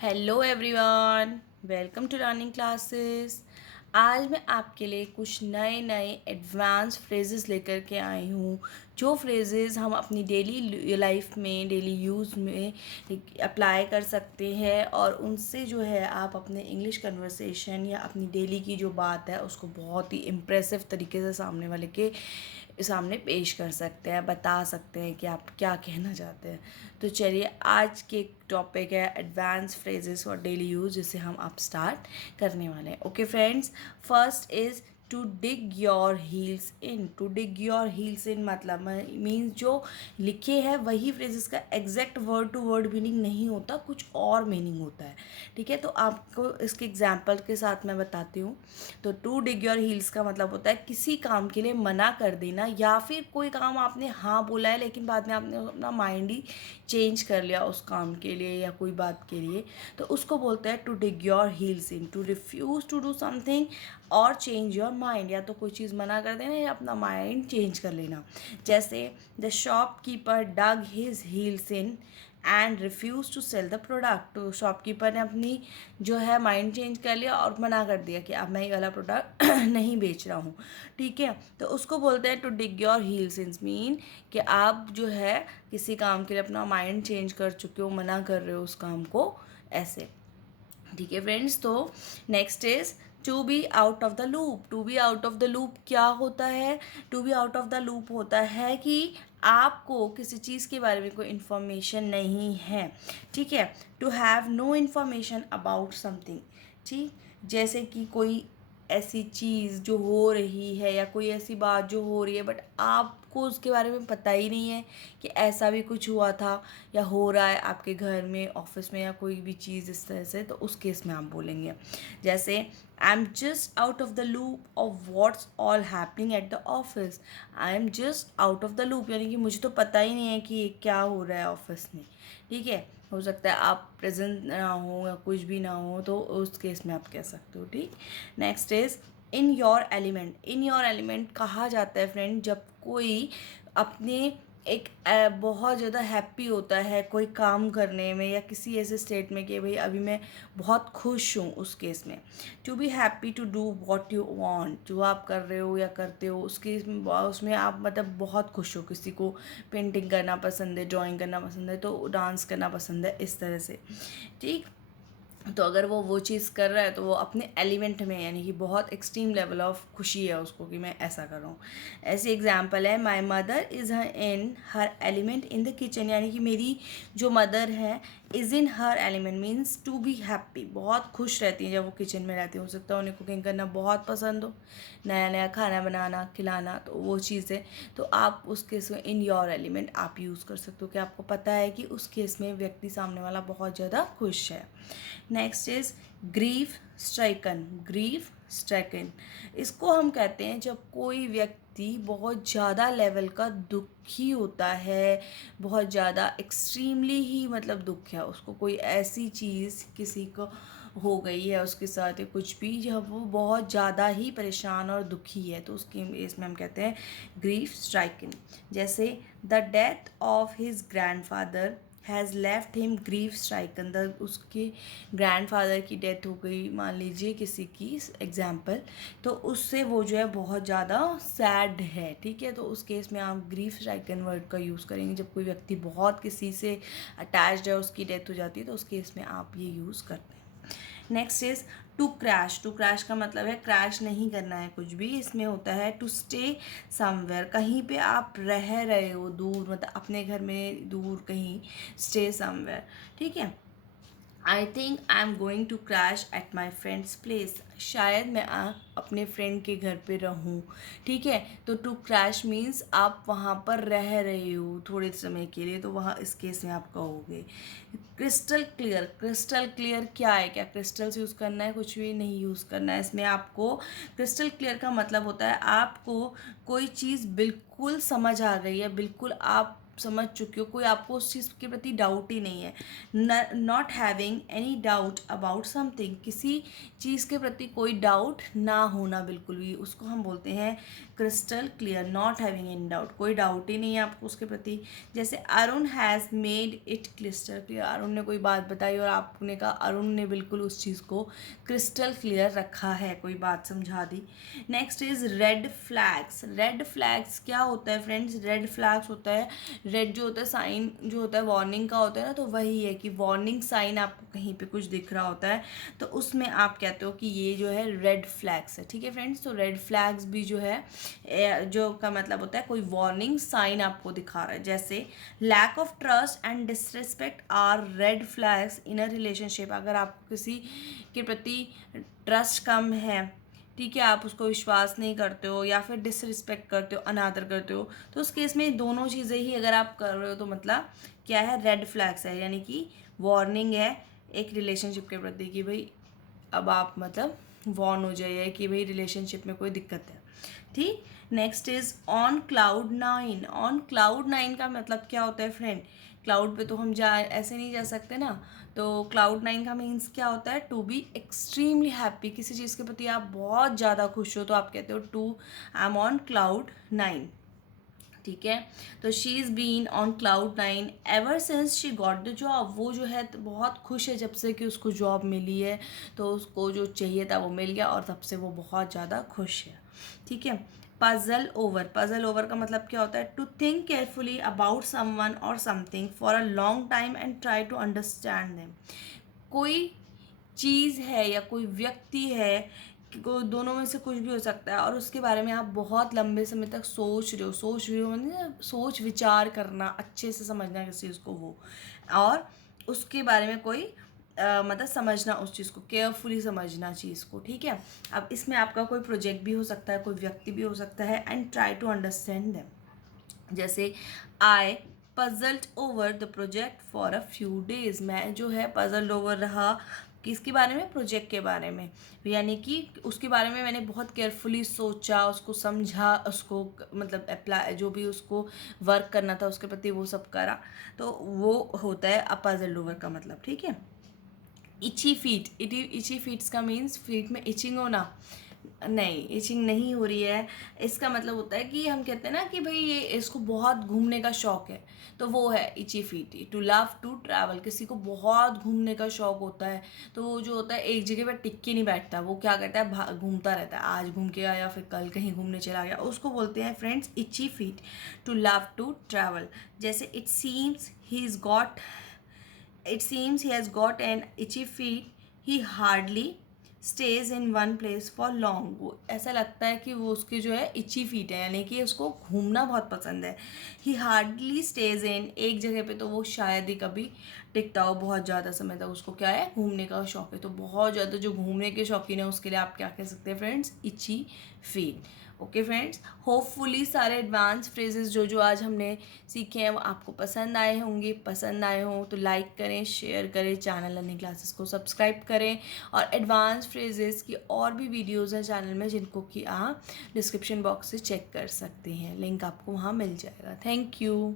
Hello everyone, welcome to learning classes. आज मैं आपके लिए कुछ नए नए एडवांस फ्रेजेस लेकर के आई हूँ। जो फ्रेजेस हम अपनी डेली लाइफ में, डेली यूज़ में अप्लाई कर सकते हैं और उनसे जो है आप अपने इंग्लिश कन्वर्सेशन या अपनी डेली की जो बात है उसको बहुत ही इम्प्रेसिव तरीके से सामने वाले के सामने पेश कर सकते हैं, बता सकते हैं कि आप क्या कहना चाहते हैं। तो चलिए, आज के टॉपिक है advance phrases for daily use, जिसे हम अब स्टार्ट करने वाले हैं। Okay friends, first is to dig your heels in. To dig your heels in मतलब मीन्स जो लिखे है वही फ्रेजेस का exact word to word meaning नहीं होता, कुछ और मीनिंग होता है। ठीक है, तो आपको इसके एग्जाम्पल के साथ मैं बताती हूँ। तो टू डिग योर हील्स का मतलब होता है किसी काम के लिए मना कर देना, या फिर कोई काम आपने हाँ बोला है लेकिन बाद में आपने अपना माइंड ही चेंज कर लिया उस काम के लिए या कोई बात के लिए, तो उसको बोलते हैं to dig your heels in. To refuse to do something और चेंज योर माइंड, या तो कोई चीज़ मना कर देना या अपना माइंड चेंज कर लेना। जैसे the shopkeeper dug his heels in and refuse to sell the product. तो शॉपकीपर ने अपनी जो है माइंड चेंज कर लिया और मना कर दिया कि अब मैं ये वाला प्रोडक्ट नहीं बेच रहा हूँ। ठीक है, तो उसको बोलते हैं to dig your heels in. Mean कि आप जो है किसी काम के लिए अपना माइंड चेंज कर चुके हो, मना कर रहे हो उस काम को, ऐसे। ठीक है फ्रेंड्स, तो next is to be out of the loop. To be out of the loop क्या होता है? To be out of the loop होता है कि आपको किसी चीज़ के बारे में कोई इन्फॉर्मेशन नहीं है। ठीक है, to have no information about something. ठीक, जैसे कि कोई ऐसी चीज़ जो हो रही है या कोई ऐसी बात जो हो रही है बट आपको उसके बारे में पता ही नहीं है कि ऐसा भी कुछ हुआ था या हो रहा है आपके घर में, ऑफिस में, या कोई भी चीज़ इस तरह से, तो उस केस में आप बोलेंगे जैसे I am just out of the loop of what's all happening at the office. I am just out of the loop यानी कि मुझे तो पता ही नहीं है कि ये क्या हो रहा है ऑफिस में। ठीक है, हो सकता है आप प्रेजेंट ना हो या कुछ भी ना हो, तो उस केस में आप कह सकते हो। ठीक, next is in your element. In your element कहा जाता है फ्रेंड जब कोई अपने एक बहुत ज़्यादा हैप्पी होता है कोई काम करने में या किसी ऐसे स्टेट में कि भाई अभी मैं बहुत खुश हूँ, उस केस में to be happy to do what you want. जो आप कर रहे हो या करते हो उसके उसमें आप मतलब बहुत खुश हो, किसी को पेंटिंग करना पसंद है, ड्राइंग करना पसंद है, तो डांस करना पसंद है, इस तरह से। ठीक, तो अगर वो चीज़ कर रहा है तो वो अपने एलिमेंट में, यानी कि बहुत एक्सट्रीम लेवल ऑफ खुशी है उसको कि मैं ऐसा कर रहा हूँ। ऐसी एग्जांपल है my mother is in her element in the kitchen, यानी कि मेरी जो मदर है is in her element means to be happy, बहुत खुश रहती हैं जब वो किचन में रहती हैं। हो सकता है उन्हें कुकिंग करना बहुत पसंद हो, नया नया खाना बनाना, खिलाना, तो वो चीज़ है। तो आप उस केस में इन योर एलिमेंट आप यूज़ कर सकते हो कि आपको पता है कि उस केस में व्यक्ति सामने वाला बहुत ज़्यादा खुश है। Next is grief stricken. Grief stricken इसको हम कहते हैं जब कोई व्यक्ति बहुत ज़्यादा लेवल का दुखी होता है, बहुत ज़्यादा एक्सट्रीमली ही मतलब दुख है उसको, कोई ऐसी चीज़ किसी को हो गई है उसके साथ या कुछ भी, जब वो बहुत ज़्यादा ही परेशान और दुखी है, तो उसके इसमें हम कहते हैं ग्रीफ स्ट्राइकन। जैसे the death of his grandfather has left him grief stricken. The उसके ग्रैंडफादर की डेथ हो गई, मान लीजिए किसी की एग्जाम्पल, तो उससे वो जो है बहुत ज़्यादा सैड है। ठीक है, तो उस केस में आप ग्रीफ स्ट्राइकन वर्ड का यूज़ करेंगे जब कोई व्यक्ति बहुत किसी से अटैच्ड है, उसकी डेथ हो जाती है, तो उस केस में आप ये यूज़ करते हैं। Next is to crash. To crash का मतलब है क्रैश नहीं करना है कुछ भी, इसमें होता है टू स्टे समवेयर। कहीं पे आप रह रहे हो दूर, मतलब अपने घर में दूर कहीं, स्टे समवेयर। ठीक है, I think I am going to crash at my friend's place. शायद मैं अपने फ्रेंड के घर पे रहूँ। ठीक है, तो टू क्रैश मीन्स आप वहाँ पर रह रहे हो थोड़े समय के लिए, तो वहाँ इस केस में आप कहोगे। Crystal clear. क्रिस्टल क्लियर क्या है? क्या क्रिस्टल्स यूज़ करना है? कुछ भी नहीं यूज़ करना है इसमें आपको। क्रिस्टल क्लियर का मतलब होता है आपको कोई चीज़ बिल्कुल समझ आ गई है, बिल्कुल आप समझ चुके हो, कोई आपको उस चीज़ के प्रति डाउट ही नहीं है। Not having any doubt about something, किसी चीज़ के प्रति कोई डाउट ना होना बिल्कुल भी, उसको हम बोलते हैं crystal clear. Not having any doubt, कोई डाउट ही नहीं है आपको उसके प्रति। जैसे Arun has made it crystal clear, Arun ने कोई बात बताई और आपने कहा अरुण ने बिल्कुल उस चीज़ को क्रिस्टल क्लियर रखा है, कोई बात समझा दी। Next is red flags. Red flags क्या होता है फ्रेंड्स? रेड फ्लैग्स होता है, रेड जो होता है साइन जो होता है वार्निंग का होता है ना, तो वही है कि वार्निंग साइन आपको कहीं पे कुछ दिख रहा होता है तो उसमें आप कहते हो कि ये जो है रेड फ्लैग्स है। ठीक है फ्रेंड्स, तो रेड फ्लैग्स भी जो है जो का मतलब होता है कोई वार्निंग साइन आपको दिखा रहा है। जैसे lack of trust and disrespect are red flags in a relationship. अगर आपको किसी के प्रति ट्रस्ट कम है, ठीक है, आप उसको विश्वास नहीं करते हो या फिर डिसरिस्पेक्ट करते हो, अनादर करते हो, तो उस केस में दोनों चीज़ें ही अगर आप कर रहे हो तो मतलब क्या है? रेड फ्लैग्स है, यानी कि वार्निंग है एक रिलेशनशिप के प्रति कि भाई अब आप मतलब वॉर्न हो जाइए कि भाई रिलेशनशिप में कोई दिक्कत है। ठीक, next is on cloud nine. On cloud nine का मतलब क्या होता है फ्रेंड? क्लाउड पे तो हम जा ऐसे नहीं जा सकते ना, तो क्लाउड नाइन का मीन्स क्या होता है? टू बी एक्सट्रीमली हैप्पी, किसी चीज़ के प्रति आप बहुत ज़्यादा खुश हो तो आप कहते हो to I am on cloud nine. ठीक है, तो she is been on cloud nine ever since she got the job. वो जो है बहुत खुश है जब से कि उसको जॉब मिली है, तो उसको जो चाहिए था वो मिल गया और तब से वो बहुत ज़्यादा खुश है। ठीक है, पजल ओवर। पजल ओवर का मतलब क्या होता है? To think carefully about someone और something for a long time and try to understand them. कोई चीज़ है या कोई व्यक्ति है, दोनों में से कुछ भी हो सकता है, और उसके बारे में आप बहुत लंबे समय तक सोच रहे हो मतलब सोच विचार करना, अच्छे से समझना किसी चीज़ को, वो और उसके बारे में कोई मतलब समझना उस चीज़ को, केयरफुली समझना चीज़ को। ठीक है, अब इसमें आपका कोई प्रोजेक्ट भी हो सकता है, कोई व्यक्ति भी हो सकता है। And try to understand them. जैसे I puzzled over the project for a few days. मैं जो है पजल्ड ओवर रहा किसके बारे में? प्रोजेक्ट के बारे में, यानी कि उसके बारे में मैंने बहुत केयरफुली सोचा, उसको समझा, उसको मतलब अप्लाई जो भी उसको वर्क करना था उसके प्रति वो सब करा, तो वो होता है अ पजल्ड ओवर का मतलब। ठीक है, इची फीट। इची फीट्स का मीन्स फीट में इचिंग होना, नहीं इचिंग नहीं हो रही है। इसका मतलब होता है कि हम कहते हैं ना कि भाई ये इसको बहुत घूमने का शौक है, तो वो है itchy feet. To love to travel, किसी को बहुत घूमने का शौक होता है तो वो जो होता है एक जगह पर टिक के नहीं बैठता, वो क्या करता है? घूमता रहता है, आज घूम के आया फिर कल कहीं घूमने चला गया, उसको बोलते हैं friends itchy feet. To love to travel. जैसे it seems he has got an itchy feet, he hardly stays in one place for long। वो ऐसा लगता है कि वो उसके जो है इची फीट है, यानी कि उसको घूमना बहुत पसंद है। ही हार्डली स्टेज इन, एक जगह पे तो वो शायद ही कभी टिकता हो बहुत ज़्यादा समय तक, उसको क्या है? घूमने का शौक है। तो बहुत ज़्यादा जो घूमने के शौकीन है उसके लिए आप क्या कह सकते हैं friends? Itchy feet. Okay friends, hopefully सारे एडवांस फ्रेजेस जो जो आज हमने सीखे हैं वो आपको पसंद आए होंगे। पसंद आए हों तो लाइक करें, शेयर करें, चैनल लर्निंग क्लासेस को सब्सक्राइब करें, और एडवांस फ्रेजेस की और भी वीडियोज़ हैं चैनल में जिनको कि आप डिस्क्रिप्शन बॉक्स से चेक कर सकते हैं, लिंक आपको वहाँ मिल जाएगा। Thank you.